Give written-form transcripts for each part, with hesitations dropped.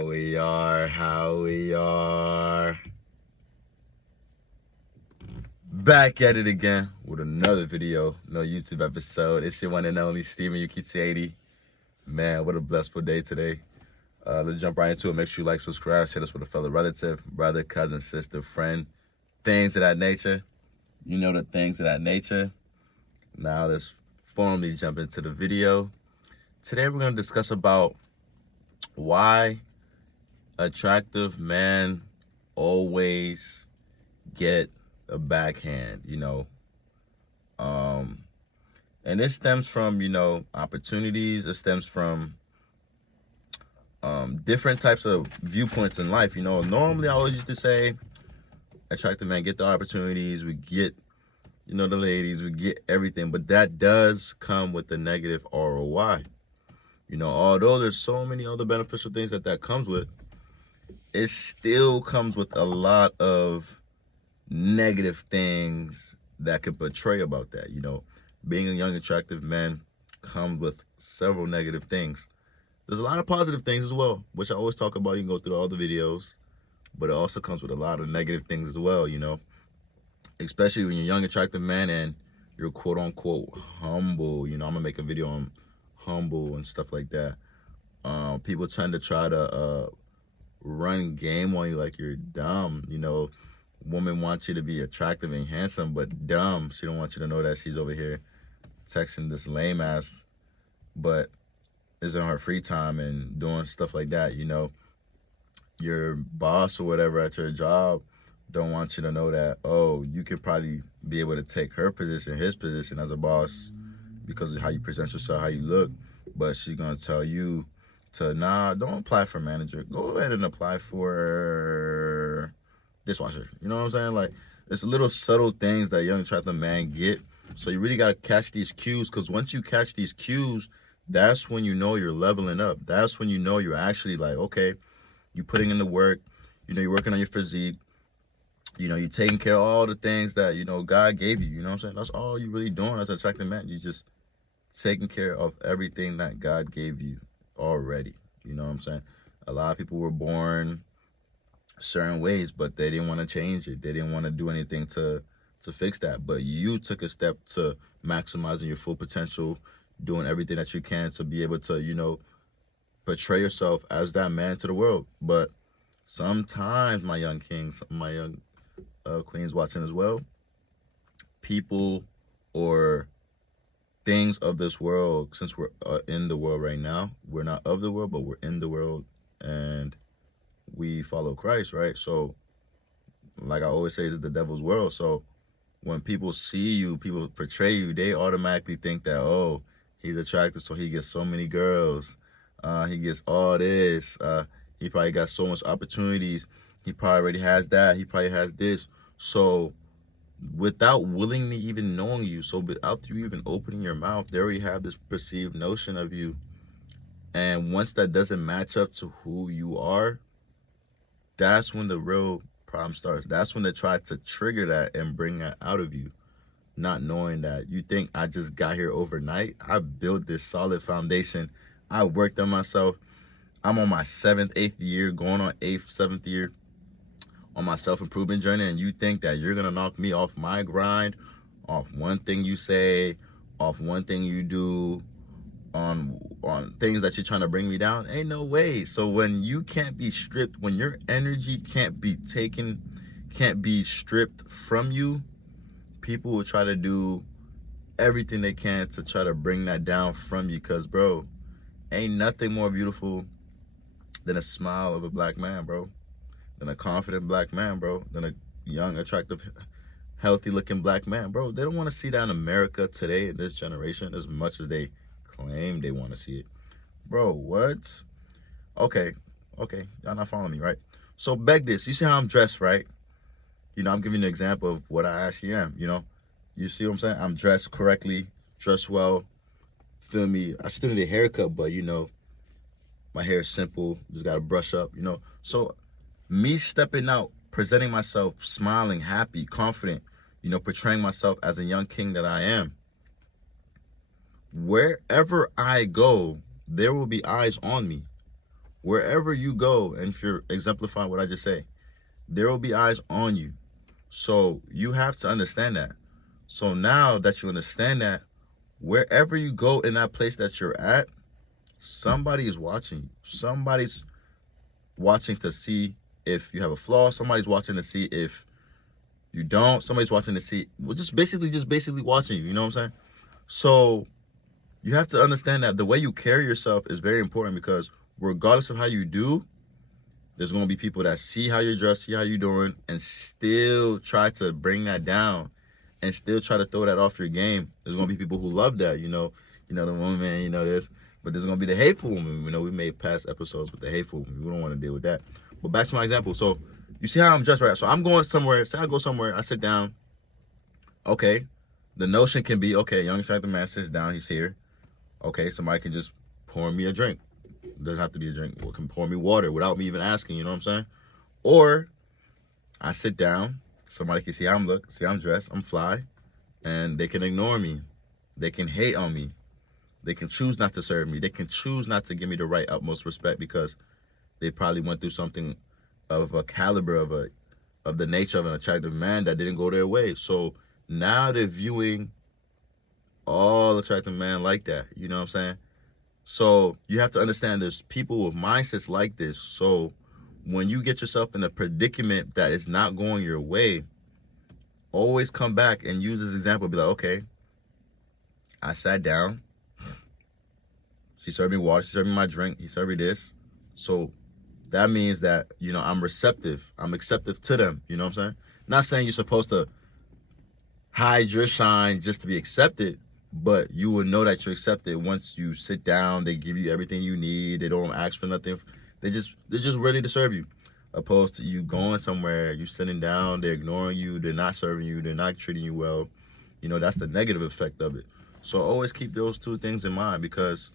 How we are. Back at it again with another video, no YouTube episode. It's your one and only Steven Yukiti80. Man, what a blissful day today. Let's jump right into it. Make sure you like, subscribe, share this with a fellow relative, brother, cousin, sister, friend, things of that nature. You know the things of that nature. Now let's formally jump into the video. Today we're going to discuss about why attractive men always get a backhand, and it stems from, opportunities. It stems from different types of viewpoints in life. Normally I always used to say attractive men get the opportunities, we get, the ladies, we get everything, but that does come with the negative ROI. Although there's so many other beneficial things that comes with, it still comes with a lot of negative things that could portray about that. Being a young, attractive man comes with several negative things. There's a lot of positive things as well, which I always talk about. You can go through all the videos, but it also comes with a lot of negative things as well, especially when you're a young, attractive man and you're quote unquote humble. I'm gonna make a video on humble and stuff like that. People tend to try to run game on you like you're dumb. Woman wants you to be attractive and handsome, but dumb. She don't want you to know that she's over here texting this lame ass, but is on her free time and doing stuff like that. Your boss or whatever at your job don't want you to know that, oh, you could probably be able to take her position, his position as a boss because of how you present yourself, how you look. But she's gonna tell you to, nah, don't apply for manager. Go ahead and apply for dishwasher. You know what I'm saying? Like, it's little subtle things that young attractive man get. So you really gotta catch these cues, because once you catch these cues, that's when you know you're leveling up. That's when you know you're actually like, okay, you're putting in the work, you're working on your physique, you're taking care of all the things that, God gave you. You know what I'm saying? That's all you're really doing as an attractive man. You just taking care of everything that God gave you already. You know what I'm saying? A lot of people were born certain ways, but they didn't want to change it. They didn't want to do anything to fix that. But you took a step to maximizing your full potential, doing everything that you can to be able to, portray yourself as that man to the world. But sometimes, my young kings, my young queens watching as well, people or things of this world, since we're in the world right now, we're not of the world, but we're in the world, and we follow Christ, right? So, like I always say, this is the devil's world. So when people see you, people portray you, they automatically think that, oh, he's attractive, so he gets so many girls, he gets all this, he probably got so much opportunities, he probably already has that, he probably has this. So without willingly even knowing you, so without you even opening your mouth, they already have this perceived notion of you. And once that doesn't match up to who you are, that's when the real problem starts. That's when they try to trigger that and bring that out of you, not knowing that you think, I just got here overnight. I built this solid foundation. I worked on myself. I'm on my 7th, 8th year, going on 8th, 7th year on my self-improvement journey, and you think that you're gonna knock me off my grind, off one thing you say, off one thing you do, on things that you're trying to bring me down? Ain't no way. So when you can't be stripped, when your energy can't be taken, can't be stripped from you, people will try to do everything they can to try to bring that down from you. Because, bro, ain't nothing more beautiful than a smile of a black man, bro, than a confident black man, bro, than a young, attractive, healthy looking black man, bro. They don't want to see that in America today, in this generation, as much as they claim they want to see it. Bro, what? Okay, y'all not following me, right? So beg this, you see how I'm dressed, right? I'm giving you an example of what I actually am. You see what I'm saying? I'm dressed correctly, dressed well, feel me? I still need a haircut, but my hair is simple, just gotta brush up, So me stepping out, presenting myself, smiling, happy, confident, portraying myself as a young king that I am, wherever I go, there will be eyes on me. Wherever you go, and if you're exemplifying what I just say, there will be eyes on you. So you have to understand that. So now that you understand that, wherever you go in that place that you're at, somebody is watching you. Somebody's watching to see if you have a flaw. Somebody's watching to see if you don't. Somebody's watching to see, well, just basically watching you. You know what I'm saying? So you have to understand that the way you carry yourself is very important, because regardless of how you do, there's going to be people that see how you're dressed, see how you're doing, and still try to bring that down and still try to throw that off your game. There's going to be people who love that, the woman, this. But there's going to be the hateful woman. We made past episodes with the hateful woman. We don't want to deal with that. But back to my example. So you see how I'm dressed, right? So I'm going somewhere. Say I go somewhere. I sit down. Okay. The notion can be, okay, young attractive man sits down. He's here. Okay, somebody can just pour me a drink. It doesn't have to be a drink. Well, can pour me water without me even asking, you know what I'm saying? Or I sit down, somebody can see how I'm look, see how I'm dressed, I'm fly, and they can ignore me. They can hate on me. They can choose not to serve me. They can choose not to give me the right utmost respect, because they probably went through something of a caliber of the nature of an attractive man that didn't go their way. So now they're viewing all attractive men like that. You know what I'm saying? So you have to understand there's people with mindsets like this. So when you get yourself in a predicament that is not going your way, always come back and use this example. Be like, okay, I sat down. She served me water. She served me my drink. He served me this. So that means that, I'm receptive. I'm acceptive to them. You know what I'm saying? Not saying you're supposed to hide your shine just to be accepted, but you will know that you're accepted once you sit down. They give you everything you need. They don't ask for nothing. They're just ready to serve you. Opposed to you going somewhere, you sitting down, they're ignoring you, they're not serving you, they're not treating you well. That's the negative effect of it. So always keep those two things in mind, because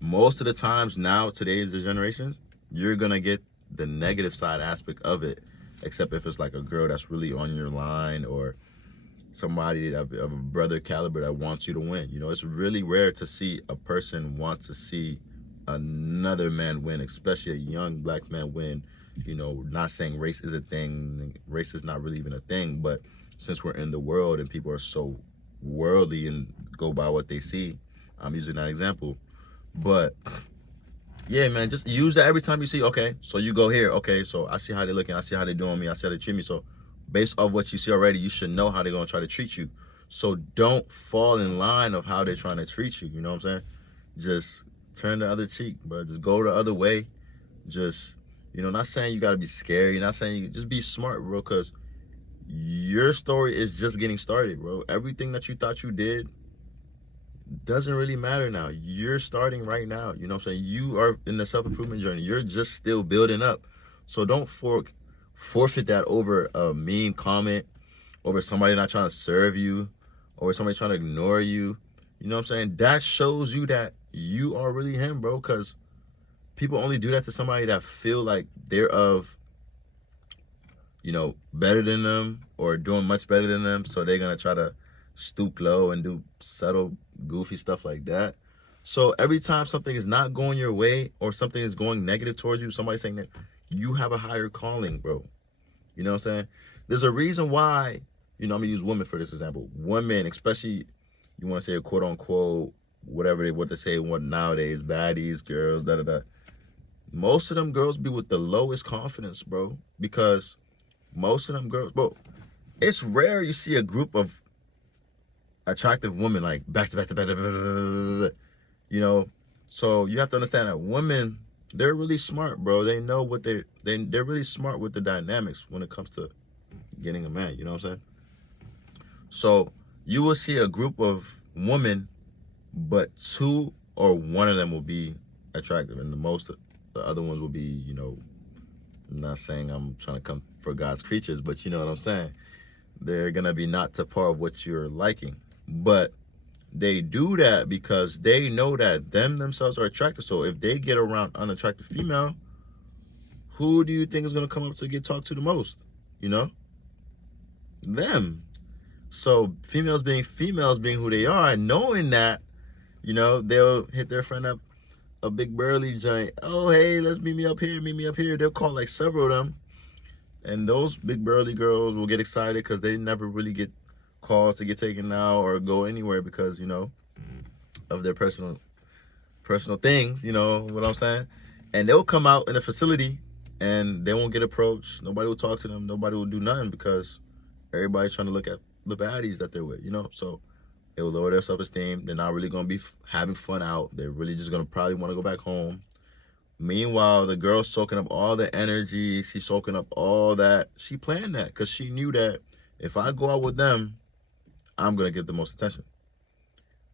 most of the times now, today's generation, you're gonna get the negative side aspect of it, except if it's like a girl that's really on your line, or somebody of a brother caliber that wants you to win. It's really rare to see a person want to see another man win, especially a young black man win. Not saying race is a thing. Race is not really even a thing, but since we're in the world and people are so worldly and go by what they see, I'm using that example. But yeah, man, just use that every time you see, okay, so you go here, okay, so I see how they're looking, I see how they're doing me, I see how they treat me. So based off what you see already, you should know how they're going to try to treat you. So don't fall in line of how they're trying to treat you. You know what I'm saying? Just turn the other cheek, bro. Just go the other way. Just, not saying you got to be scary. Not saying you just be smart, bro, because your story is just getting started, bro. Everything that you thought you did doesn't really matter now. You're starting right now. You know what I'm saying? You are in the self-improvement journey. You're just still building up. So don't forfeit that over a mean comment, over somebody not trying to serve you, over somebody trying to ignore you. You know what I'm saying? That shows you that you are really him, bro, because people only do that to somebody that feel like they're better than them or doing much better than them. So they're going to try to stoop low and do subtle, goofy stuff like that. So every time something is not going your way or something is going negative towards you, somebody saying that, you have a higher calling, bro. You know what I'm saying? There's a reason why, I'm going to use women for this example. Women, especially, you want to say a quote unquote, what they say nowadays, baddies, girls, da-da-da. Most of them girls be with the lowest confidence, bro. Because most of them girls, bro, it's rare you see a group of attractive women like back to back to back, So you have to understand that women, they're really smart, bro. They know what they're really smart with the dynamics when it comes to getting a man. You know what I'm saying? So you will see a group of women, but two or one of them will be attractive, and the other ones will be, I'm not saying I'm trying to come for God's creatures, but you know what I'm saying? They're gonna be not to par of what you're liking, but they do that because they know that themselves are attractive. So if they get around unattractive female, who do you think is going to come up to get talked to the most? Them. So females being who they are, knowing that, they'll hit their friend up. a big burly giant. Oh, hey, let's meet me up here, meet me up here. They'll call like several of them. And those big burly girls will get excited because they never really get calls to get taken out or go anywhere because, you know, of their personal things, you know what I'm saying? And they'll come out in a facility and they won't get approached. Nobody will talk to them. Nobody will do nothing because everybody's trying to look at the baddies that they're with, you know? So it will lower their self-esteem. They're not really going to be having fun out. They're really just going to probably want to go back home. Meanwhile, the girl's soaking up all the energy. She's soaking up all that. She planned that because she knew that if I go out with them, I'm going to get the most attention.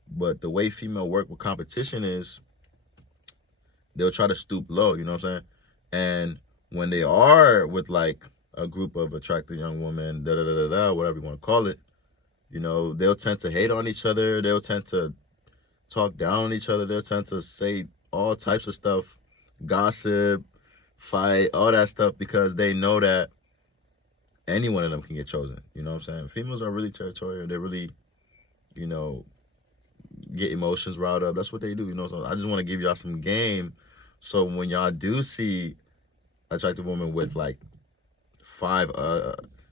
But the way female work with competition is they'll try to stoop low, you know what I'm saying? And when they are with like a group of attractive young women, whatever you want to call it, you know, they'll tend to hate on each other. They'll tend to talk down on each other. They'll tend to say all types of stuff, gossip, fight, all that stuff, because they know that any one of them can get chosen. You know what I'm saying? Females are really territorial. They really, you know, get emotions riled up. That's what they do, you know. So I just want to give y'all some game. So when y'all do see attractive woman with like 5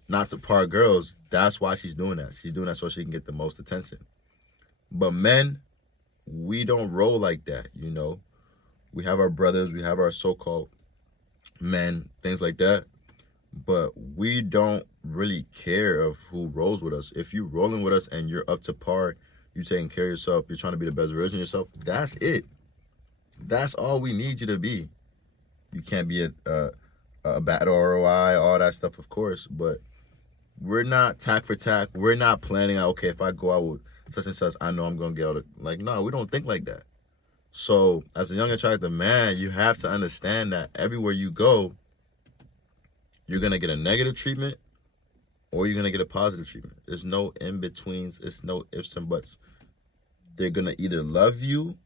not to par girls, that's why she's doing that. She's doing that so she can get the most attention. But men, we don't roll like that, you know. We have our brothers, we have our so-called men, things like that. But we don't really care of who rolls with us. If you're rolling with us and you're up to par, you're taking care of yourself, you're trying to be the best version of yourself, that's it. That's all we need you to be. You can't be a bad ROI, all that stuff, of course, but we're not tack for tack. We're not planning out, okay, if I go out with such and such, I know I'm going to get out of, like, no, we don't think like that. So as a young attractive man, you have to understand that everywhere you go, you're going to get a negative treatment or you're going to get a positive treatment. There's no in-betweens. It's no ifs and buts. They're going to either love you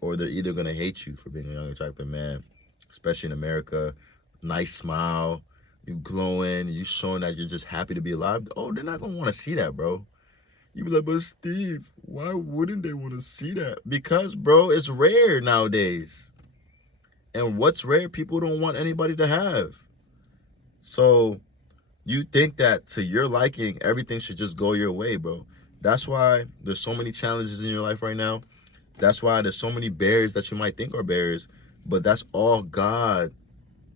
or they're either going to hate you for being a young attractive man, especially in America. Nice smile, you glowing, you showing that you're just happy to be alive. Oh, they're not going to want to see that, bro. You be like, but Steve, why wouldn't they want to see that? Because, bro, it's rare nowadays. And what's rare, people don't want anybody to have. So you think that to your liking, everything should just go your way, bro. That's why there's so many challenges in your life right now. That's why there's so many barriers that you might think are barriers, but that's all God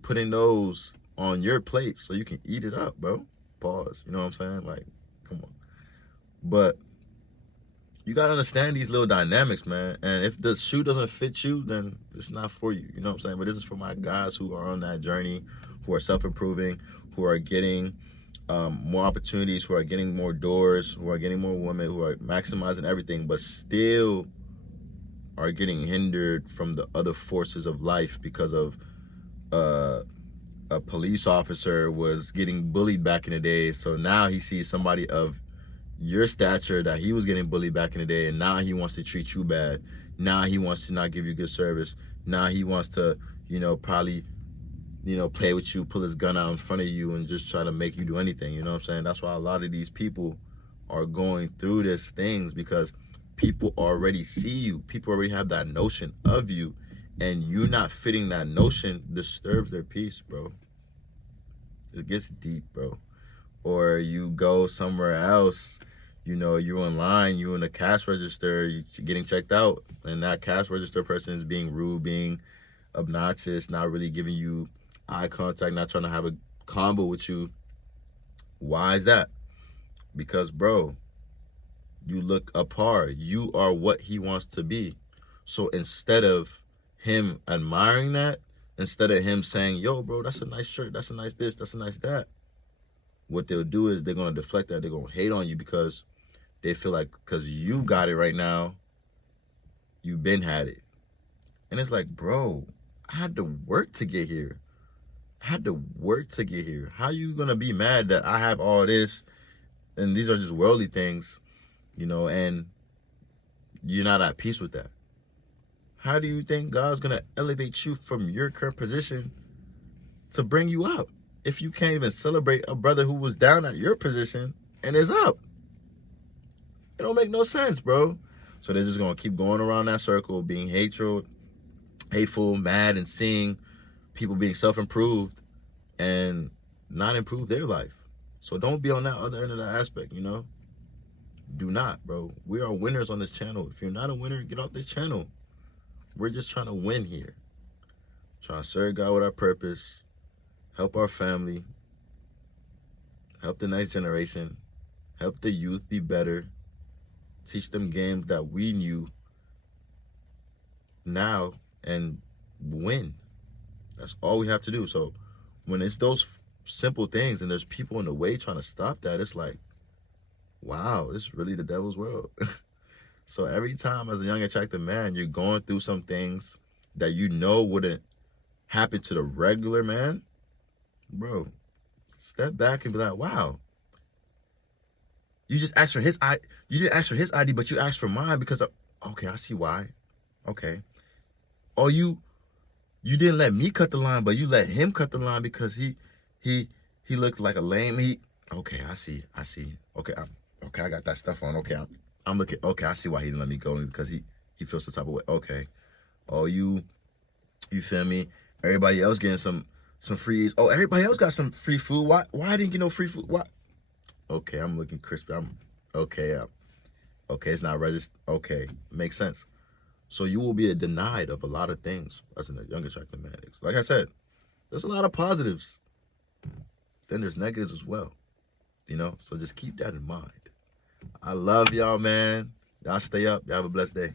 putting those on your plate so you can eat it up, bro. Pause. You know what I'm saying? Like, come on. But you got to understand these little dynamics, man. And if the shoe doesn't fit you, then it's not for you. You know what I'm saying? But this is for my guys who are on that journey, who are self-improving, who are getting more opportunities, who are getting more doors, who are getting more women, who are maximizing everything, but still are getting hindered from the other forces of life because of a police officer was getting bullied back in the day. So now he sees somebody of your stature that he was getting bullied back in the day, and now he wants to treat you bad. Now he wants to not give you good service. Now he wants to, you know, probably, you know, play with you, pull his gun out in front of you and just try to make you do anything. You know what I'm saying? That's why a lot of these people are going through these things, because people already see you. People already have that notion of you, and you not fitting that notion disturbs their peace, bro. It gets deep, bro. Or you go somewhere else, you know, you're in line, you're in the cash register, you're getting checked out, and that cash register person is being rude, being obnoxious, not really giving you eye contact, not trying to have a combo with you. Why is that? Because, bro, you look apart. You are what he wants to be. So instead of him admiring that, instead of him saying, yo, bro, that's a nice shirt, that's a nice this, that's a nice that, what they'll do is they're going to deflect that. They're going to hate on you because they feel like because you got it right now, you've been had it. And it's like, bro, I had to work to get here. I had to work to get here. How you going to be mad that I have all this and these are just worldly things, you know, and you're not at peace with that? How do you think God's going to elevate you from your current position to bring you up if you can't even celebrate a brother who was down at your position and is up? It don't make no sense, bro. So they're just going to keep going around that circle, being hatred hateful, mad, and seeing people being self-improved and not improve their life. So don't be on that other end of the aspect, you know? Do not, bro. We are winners on this channel. If you're not a winner, get off this channel. We're just trying to win here. Trying to serve God with our purpose, help our family, help the next generation, help the youth be better, teach them games that we knew now, and win. That's all we have to do. So when it's those simple things and there's people in the way trying to stop that, it's like, wow, it's really the devil's world. So every time as a young attractive man, you're going through some things that you know wouldn't happen to the regular man, bro, step back and be like, wow, you just asked for his ID. You didn't ask for his ID, but you asked for mine because of, okay, I see why. Okay. Or you didn't let me cut the line, but you let him cut the line because he looked like a lame. Okay, I see. Okay, I got that stuff on. Okay, I'm looking. Okay, I see why he didn't let me go because he feels some type of way. Okay. Oh, you feel me? Everybody else getting some frees. Oh, everybody else got some free food. Why I didn't get no free food? Why? Okay, I'm looking crispy. Okay, it's not registered. Okay, makes sense. So you will be denied of a lot of things as a young attractive man. Like I said, there's a lot of positives. Then there's negatives as well. You know, so just keep that in mind. I love y'all, man. Y'all stay up. Y'all have a blessed day.